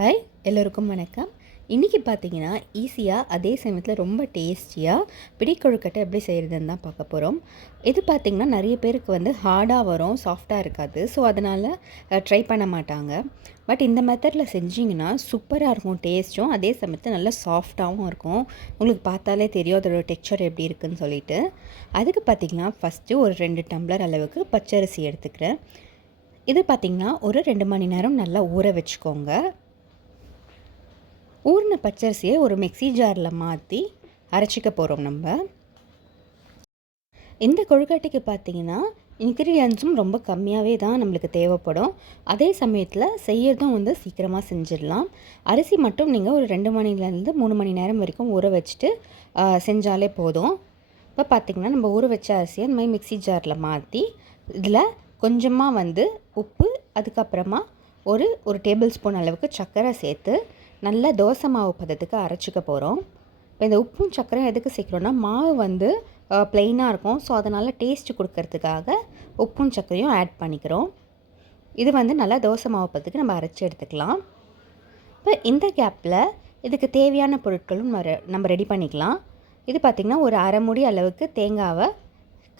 Hi, எல்லோருக்கும் வணக்கம். இன்றைக்கி பார்த்தீங்கன்னா ஈஸியாக அதே சமயத்தில் ரொம்ப டேஸ்டியாக பிடிக்கொழுக்கட்டை எப்படி செய்கிறதுன்னு தான் பார்க்க போகிறோம். இது பார்த்திங்கன்னா நிறைய பேருக்கு ஹார்டாக வரும், சாஃப்டாக இருக்காது. ஸோ அதனால் ட்ரை பண்ண மாட்டாங்க. பட் இந்த மெத்தடில் செஞ்சிங்கன்னா சூப்பராக இருக்கும். டேஸ்ட்டும் அதே சமயத்தில் நல்லா சாஃப்டாகவும் இருக்கும். உங்களுக்கு பார்த்தாலே தெரியும் அதோட டெக்ஸ்சர் எப்படி இருக்குதுன்னு சொல்லிட்டு. அதுக்கு பார்த்திங்கன்னா ஃபஸ்ட்டு ஒரு 2 டம்ளர் அளவுக்கு பச்சரிசி எடுத்துக்கிறேன். இது பார்த்திங்கன்னா ஒரு 2 மணி நேரம் நல்லா ஊற வச்சுக்கோங்க. ஊறின பச்சரிசியை ஒரு மிக்ஸி ஜாரில் மாற்றி அரைச்சிக்க போகிறோம் நம்ம. இந்த கொழுக்கட்டைக்கு பார்த்திங்கன்னா இன்க்ரீடியன்ஸும் ரொம்ப கம்மியாகவே தான் நம்மளுக்கு தேவைப்படும். அதே சமயத்தில் செய்யறதும் சீக்கிரமாக செஞ்சிடலாம். அரிசி மட்டும் நீங்கள் ஒரு 2 மணிலேருந்து 3 மணி நேரம் வரைக்கும் ஊற வச்சுட்டு செஞ்சாலே போதும். இப்போ பார்த்திங்கன்னா நம்ம ஊற வச்ச அரிசியை இந்த மாதிரி மிக்ஸி ஜாரில் மாற்றி இதில் கொஞ்சமாக உப்பு, அதுக்கப்புறமா ஒரு டேபிள் ஸ்பூன் அளவுக்கு சர்க்கரை சேர்த்து நல்லா தோசை மாவு பதத்துக்கு அரைச்சிக்க போகிறோம். இப்போ இந்த உப்பும் சர்க்கரையும் எதுக்கு சேர்க்குறோன்னா மாவு ப்ளெயினாக இருக்கும். ஸோ அதனால் டேஸ்ட்டு கொடுக்கறதுக்காக உப்பும் சர்க்கரையும் ஆட் பண்ணிக்கிறோம். இது நல்லா தோசை மாவு பதத்துக்கு நம்ம அரைச்சி எடுத்துக்கலாம். இப்போ இந்த கேப்பில் இதுக்கு தேவையான பொருட்களும் நம்ம ரெடி பண்ணிக்கலாம். இது பார்த்திங்கன்னா ஒரு அரை மூடி அளவுக்கு தேங்காவை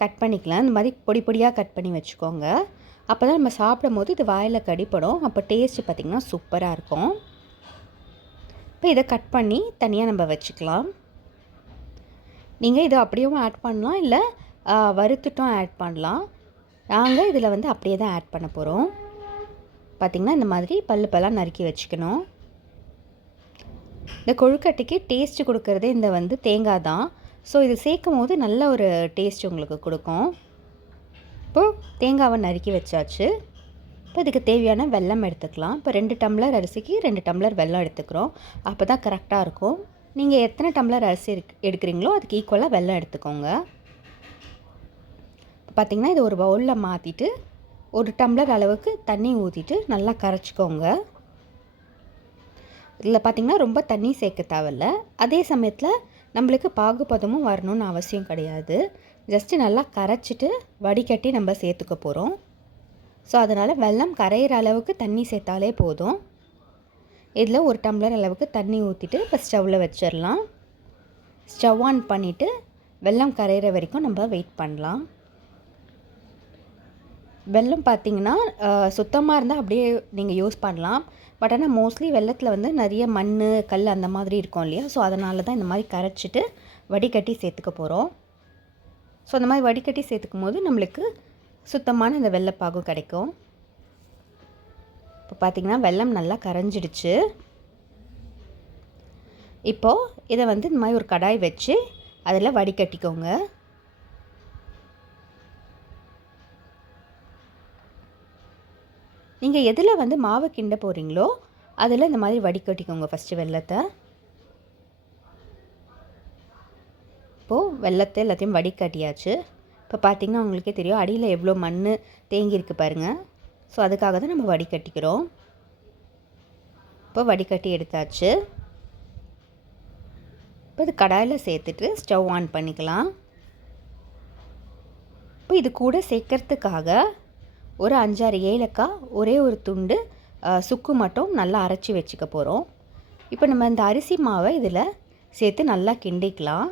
கட் பண்ணிக்கலாம். இந்த மாதிரி பொடி பொடியாக கட் பண்ணி வச்சுக்கோங்க. அப்போ தான் நம்ம சாப்பிடும் போது இது வாயில் கடிப்படும். அப்போ டேஸ்ட்டு பார்த்திங்கன்னா சூப்பராக இருக்கும். இப்போ இதை கட் பண்ணி தனியாக நம்ம வச்சுக்கலாம். நீங்கள் இதை அப்படியும் ஆட் பண்ணலாம், இல்லை வறுத்துட்டும் ஆட் பண்ணலாம். நாங்கள் இதில் அப்படியே தான் ஆட் பண்ண போகிறோம். பார்த்திங்கன்னா இந்த மாதிரி பல்லாக நறுக்கி வச்சுக்கணும். இந்த கொழுக்கட்டைக்கு டேஸ்ட்டு கொடுக்குறதே இந்த தேங்காய் தான். ஸோ இது சேர்க்கும் போது நல்ல ஒரு டேஸ்ட் உங்களுக்கு கொடுக்கும். இப்போது தேங்காவை நறுக்கி வச்சாச்சு. இப்போ இதுக்கு தேவையான வெல்லம் எடுத்துக்கலாம். இப்போ 2 டம்ளர் அரிசிக்கு 2 டம்ளர் வெல்லம் எடுத்துக்கிறோம். அப்போ தான் கரெக்டாக இருக்கும். நீங்கள் எத்தனை டம்ளர் அரிசி எடுக்கிறீங்களோ அதுக்கு ஈக்குவலாக வெல்லம் எடுத்துக்கோங்க. இப்போ பார்த்திங்கன்னா இது ஒரு பவுலில் மாற்றிட்டு 1 டம்ளர் அளவுக்கு தண்ணி ஊற்றிட்டு நல்லா கரைச்சிக்கோங்க. இதில் பார்த்திங்கன்னா ரொம்ப தண்ணி சேர்க்க தேவையில்ல. அதே சமயத்தில் நம்மளுக்கு பாகுபதமும் வரணும்னு அவசியம் கிடையாது. ஜஸ்ட்டு நல்லா கரைச்சிட்டு வடிகட்டி நம்ம சேர்த்துக்க போகிறோம். ஸோ அதனால் வெல்லம் கரையிற அளவுக்கு தண்ணி சேர்த்தாலே போதும். இதில் 1 டம்ளர் அளவுக்கு தண்ணி ஊற்றிட்டு இப்போ ஸ்டவ்வில் வச்சிடலாம். ஸ்டவ் ஆன் பண்ணிவிட்டு வெல்லம் கரையிற வரைக்கும் நம்ம வெயிட் பண்ணலாம். வெல்லம் பார்த்திங்கன்னா சுத்தமாக இருந்தால் அப்படியே நீங்கள் யூஸ் பண்ணலாம். பட் ஆனால் மோஸ்ட்லி வெல்லத்தில் நிறைய மண், கல் அந்த மாதிரி இருக்கும் இல்லையா. ஸோ அதனால தான் இந்த மாதிரி கரைச்சிட்டு வடிகட்டி சேர்த்துக்க போகிறோம். ஸோ அந்த மாதிரி வடிகட்டி சேர்த்துக்கும் போது நம்மளுக்கு சுத்தமான இந்த வெல்லைப்பாகும் கிடைக்கும். இப்போ பார்த்திங்கன்னா வெல்லம் நல்லா கரைஞ்சிடுச்சு. இப்போது இதை இந்த மாதிரி ஒரு கடாய் வச்சு அதில் வடிகட்டிக்கோங்க. நீங்கள் எதில் மாவு கிண்ட போகிறீங்களோ அதில் இந்த மாதிரி வடிகட்டிக்கோங்க ஃபஸ்ட்டு வெல்லத்தை. இப்போது வெல்லத்தை எல்லாத்தையும் வடிகட்டியாச்சு. இப்போ பார்த்திங்கன்னா உங்களுக்கே தெரியும் அடியில் எவ்வளோ மண் தேங்கியிருக்கு பாருங்கள். ஸோ அதுக்காக தான் நம்ம வடிகட்டிக்கிறோம். இப்போ வடிகட்டி எடுத்தாச்சு. இப்போ இது கடாயில் சேர்த்துட்டு ஸ்டவ் ஆன் பண்ணிக்கலாம். இப்போ இது கூட சேர்க்கறதுக்காக ஒரு 5-6 ஏலக்காய், ஒரே ஒரு துண்டு சுக்கு மட்டும் நல்லா அரைச்சி வச்சுக்க போகிறோம். இப்போ நம்ம இந்த அரிசி மாவை இதில் சேர்த்து நல்லா கிண்டிக்கலாம்.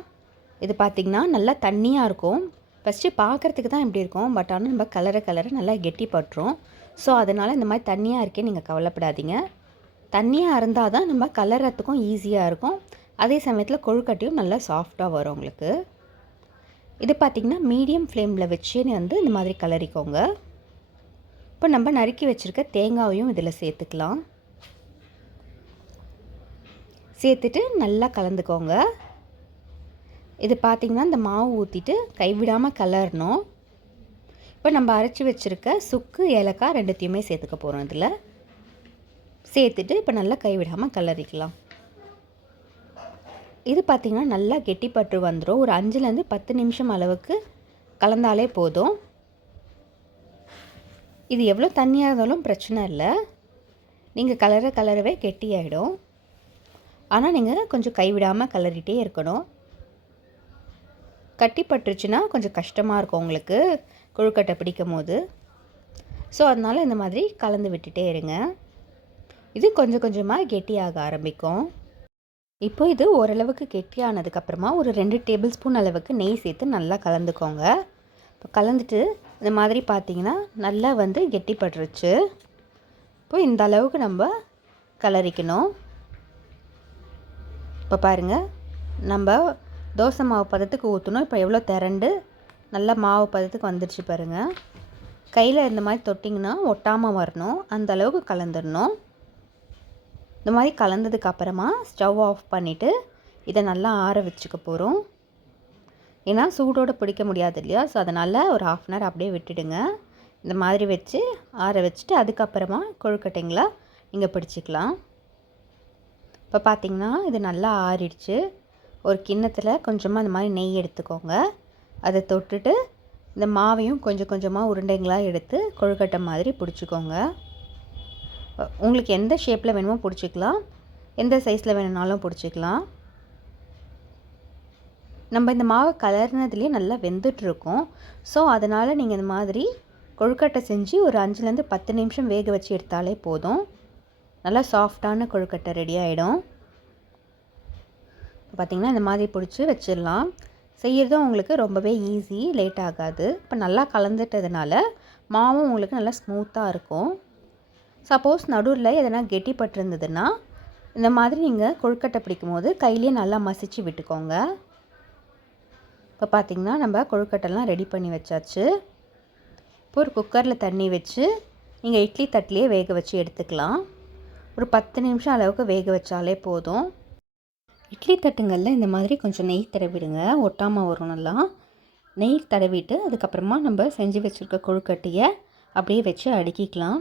இது பார்த்திங்கன்னா நல்லா தண்ணியாக இருக்கும். ஃபஸ்ட்டு பார்க்குறதுக்கு தான் இப்படி இருக்கும். பட் ஆனால் நம்ம கலரை நல்லா கெட்டி பட்டுரும். ஸோ அதனால் இந்த மாதிரி தண்ணியாக இருக்கே நீங்கள் கவலைப்படாதீங்க. தண்ணியாக இருந்தால் தான் நம்ம கலரத்துக்கும் ஈஸியாக இருக்கும். அதே சமயத்தில் கொழுக்கட்டையும் நல்லா சாஃப்டாக வரும் உங்களுக்கு. இது பார்த்திங்கன்னா மீடியம் ஃப்ளேமில் வச்சு இந்த மாதிரி கலரிக்கோங்க. இப்போ நம்ம நறுக்கி வச்சுருக்க தேங்காயையும் இதில் சேர்த்துக்கலாம். சேர்த்துட்டு நல்லா கலந்துக்கோங்க. இது பார்த்திங்கன்னா இந்த மாவு ஊற்றிட்டு கைவிடாமல் கலரணும். இப்போ நம்ம அரைச்சி வச்சுருக்க சுக்கு, ஏலக்காய் 2த்தையுமே சேர்த்துக்க போகிறோம். இதில் சேர்த்துட்டு இப்போ நல்லா கைவிடாமல் கலரிக்கலாம். இது பார்த்திங்கன்னா நல்லா கெட்டிப்பட்டு வந்துடும். ஒரு 5லேருந்து 10 நிமிஷம் அளவுக்கு கலந்தாலே போதும். இது எவ்வளோ தண்ணியாக இருந்தாலும் பிரச்சனை இல்லை. நீங்கள் கலரவே கெட்டியாயிடும். ஆனால் நீங்கள் கொஞ்சம் கைவிடாமல் கலரிட்டே இருக்கணும். கட்டி பட்டுருச்சுன்னா கொஞ்சம் கஷ்டமாக இருக்கும் உங்களுக்கு கொழுக்கட்டை பிடிக்கும் போது. ஸோ அதனால் இந்த மாதிரி கலந்து விட்டுட்டே இருங்க. இது கொஞ்சம் கொஞ்சமாக கெட்டியாக ஆரம்பிக்கும். இப்போ இது ஓரளவுக்கு கெட்டியானதுக்கப்புறமா ஒரு 2 டேபிள் ஸ்பூன் அளவுக்கு நெய் சேர்த்து நல்லா கலந்துக்கோங்க. இப்போ கலந்துட்டு இந்த மாதிரி பார்த்தீங்கன்னா நல்லா வந்து கெட்டிப்பட்டுருச்சு. இப்போ இந்த அளவுக்கு நம்ம கலரிக்கணும். இப்போ பாருங்கள், நம்ம தோசை மாவு பதத்துக்கு ஊற்றணும். இப்போ எவ்வளோ திரண்டு நல்லா மாவு பதத்துக்கு வந்துடுச்சு பாருங்கள். கையில் இந்த மாதிரி தொட்டிங்கன்னா ஒட்டாமல் வரணும், அந்த அளவுக்கு கலந்துடணும். இந்த மாதிரி கலந்ததுக்கு அப்புறமா ஸ்டவ் ஆஃப் பண்ணிவிட்டு இதை நல்லா ஆற வச்சுக்க போகிறோம். ஏன்னா சூடோடு பிடிக்க முடியாது இல்லையா, ஸோ அதனால் ஒரு 1/2 அன் ஹவர் அப்படியே விட்டுடுங்க. இந்த மாதிரி வச்சு ஆற வச்சுட்டு அதுக்கப்புறமா கொழுக்கட்டைங்களா நீங்கள் பிடிச்சிக்கலாம். இப்போ பார்த்திங்கன்னா இது நல்லா ஆறிடுச்சு. ஒரு கிண்ணத்தில் கொஞ்சமாக இந்த மாதிரி நெய் எடுத்துக்கோங்க. அதை தொட்டுட்டு இந்த மாவையும் கொஞ்சம் கொஞ்சமாக உருண்டைங்களாக எடுத்து கொழுக்கட்டை மாதிரி பிடிச்சிக்கோங்க. உங்களுக்கு எந்த ஷேப்பில் வேணுமோ பிடிச்சிக்கலாம், எந்த சைஸில் வேணும்னாலும் பிடிச்சிக்கலாம். நம்ம இந்த மாவை கலர்னதுலேயே நல்லா வெந்துட்டுருக்கோம். ஸோ அதனால் நீங்கள் இந்த மாதிரி கொழுக்கட்டை செஞ்சு ஒரு 5லேருந்து 10 நிமிஷம் வேக வச்சு எடுத்தாலே போதும். நல்லா சாஃப்டான கொழுக்கட்டை ரெடி ஆகிடும். இப்போ பார்த்திங்கன்னா இந்த மாதிரி பிடிச்சி வச்சிடலாம். செய்கிறதும் உங்களுக்கு ரொம்பவே ஈஸி, லேட் ஆகாது. இப்போ நல்லா கலந்துட்டதுனால மாவும் உங்களுக்கு நல்லா ஸ்மூத்தாக இருக்கும். சப்போஸ் நடுவில் எதனா கெட்டிப்பட்டிருந்ததுன்னா இந்த மாதிரி நீங்கள் கொழுக்கட்டை பிடிக்கும் போது கையிலே நல்லா மசிச்சு விட்டுக்கோங்க. இப்போ பார்த்திங்கன்னா நம்ம கொழுக்கட்டைலாம் ரெடி பண்ணி வச்சாச்சு. இப்போ ஒரு குக்கரில் தண்ணி வச்சு நீங்கள் இட்லி தட்டிலே வேக வச்சு எடுத்துக்கலாம். ஒரு 10 நிமிஷம் அளவுக்கு வேக வச்சாலே போதும். இட்லி தட்டுங்களில் இந்த மாதிரி கொஞ்சம் நெய் தடவிடுங்க, ஒட்டாமல் வரும். நல்லா நெய் தடவிட்டு அதுக்கப்புறமா நம்ம செஞ்சு வச்சுருக்க கொழுக்கட்டையை அப்படியே வச்சு அடுக்கிக்கலாம்.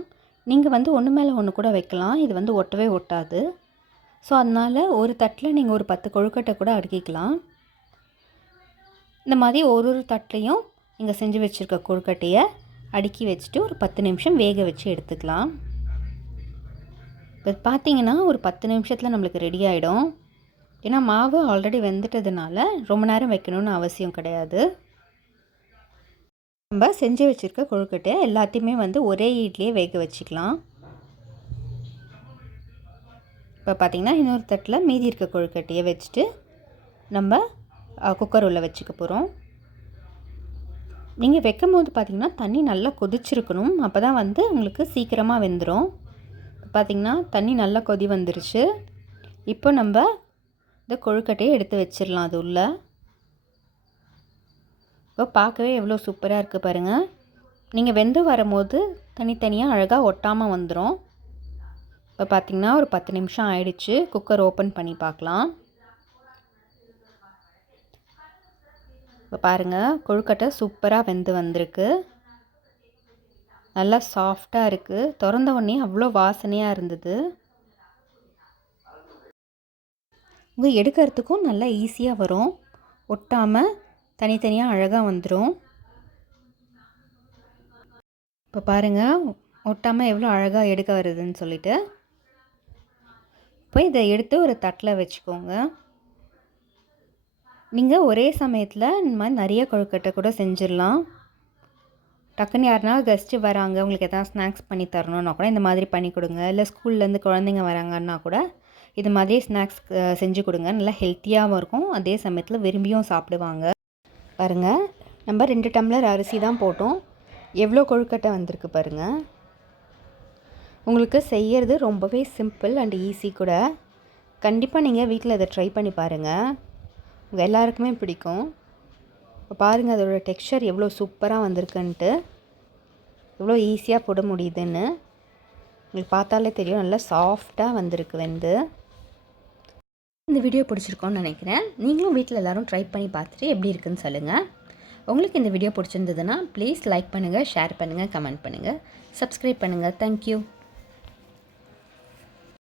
நீங்கள் வந்து ஒன்று மேலே ஒன்று கூட வைக்கலாம், இது வந்து ஒட்டவே ஒட்டாது. ஸோ அதனால் ஒரு தட்டில் நீங்கள் ஒரு 10 கொழுக்கட்டை கூட அடுக்கிக்கலாம். இந்த மாதிரி ஒரு தட்டிலையும் நீங்கள் செஞ்சு வச்சுருக்க கொழுக்கட்டையை அடுக்கி வச்சுட்டு ஒரு 10 நிமிஷம் வேக வச்சு எடுத்துக்கலாம். இப்போ பார்த்திங்கன்னா ஒரு 10 நிமிஷத்தில் நம்மளுக்கு ரெடி ஆகிடும். ஏன்னா மாவு ஆல்ரெடி வெந்துட்டதுனால ரொம்ப நேரம் வைக்கணும்னு அவசியம் கிடையாது. நம்ம செஞ்சு வச்சுருக்க கொழுக்கட்டையை எல்லாத்தையுமே வந்து ஒரே இட்லியே வேக வச்சுக்கலாம். இப்போ பார்த்திங்கன்னா இன்னொரு தட்டில் மீதி இருக்க கொழுக்கட்டையை வச்சுட்டு நம்ம குக்கர் உள்ள வச்சுக்க போகிறோம். நீங்கள் வைக்கும் போது பார்த்திங்கன்னா தண்ணி நல்லா கொதிச்சிருக்கணும், அப்போ தான் வந்து உங்களுக்கு சீக்கிரமாக வெந்துடும். இப்போ பார்த்திங்கன்னா தண்ணி நல்லா கொதி வந்துருச்சு. இப்போ நம்ம இந்த கொழுக்கட்டையை எடுத்து வச்சிடலாம் அது உள்ள. இப்போ பார்க்கவே எவ்வளோ சூப்பராக இருக்குது பாருங்கள். நீங்கள் வெந்து வரும்போது தனித்தனியாக அழகாக ஒட்டாமல் வந்துடும். இப்போ பார்த்திங்கன்னா ஒரு 10 நிமிஷம் ஆயிடுச்சு. குக்கர் ஓப்பன் பண்ணி பார்க்கலாம். இப்போ பாருங்கள், கொழுக்கட்டை சூப்பராக வெந்து வந்திருக்கு. நல்லா சாஃப்டாக இருக்குது. திறந்த உடனே அவ்வளோ வாசனையாக இருந்தது. உங்கள் எடுக்கிறதுக்கும் நல்லா ஈஸியாக வரும், ஒட்டாமல் தனித்தனியாக அழகாக வந்துடும். இப்போ பாருங்கள், ஒட்டாமல் எவ்வளோ அழகாக எடுக்க வருதுன்னு சொல்லிட்டு. இப்போ இதை எடுத்து ஒரு தட்டில் வச்சுக்கோங்க. நீங்கள் ஒரே சமயத்தில் இந்த மாதிரி நிறைய கொழுக்கட்டை கூட செஞ்சிடலாம். டக்குன்னு யாருனா கெஸ்ட்டு வராங்க, உங்களுக்கு எதாவது ஸ்நாக்ஸ் பண்ணி தரணுன்னா கூட இந்த மாதிரி பண்ணி கொடுங்க. இல்லை ஸ்கூல்லேருந்து குழந்தைங்க வராங்கன்னா கூட இது மாதிரி ஸ்நாக்ஸ் செஞ்சு கொடுங்க. நல்லா ஹெல்த்தியாகவும் இருக்கும், அதே சமயத்தில் விரும்பியும் சாப்பிடுவாங்க. பாருங்கள், நம்ம 2 டம்ளர் அரிசி தான் போட்டோம், எவ்வளோ கொழுக்கட்டை வந்திருக்கு பாருங்கள். உங்களுக்கு செய்கிறது ரொம்பவே சிம்பிள் அண்ட் ஈஸி கூட. கண்டிப்பாக நீங்கள் வீட்டில் இதை ட்ரை பண்ணி பாருங்கள், உங்கள் எல்லாருக்குமே பிடிக்கும். இப்போ பாருங்கள் அதோடய டெக்ஸ்சர் எவ்வளோ சூப்பராக வந்திருக்குன்ட்டு, எவ்வளோ ஈஸியாக போட முடியுதுன்னு உங்களுக்கு பார்த்தாலே தெரியும். நல்லா சாஃப்டாக வந்திருக்கு வெந்து. இந்த வீடியோ பிடிச்சிருக்கோன்னு நினைக்கிறேன். நீங்களும் வீட்டில் எல்லோரும் ட்ரை பண்ணி பார்த்துட்டு எப்படி இருக்குன்னு சொல்லுங்கள். உங்களுக்கு இந்த வீடியோ பிடிச்சிருந்ததுன்னா ப்ளீஸ் லைக் பண்ணுங்கள், ஷேர் பண்ணுங்கள், கமெண்ட் பண்ணுங்கள், சப்ஸ்கிரைப் பண்ணுங்கள். தேங்க்யூ.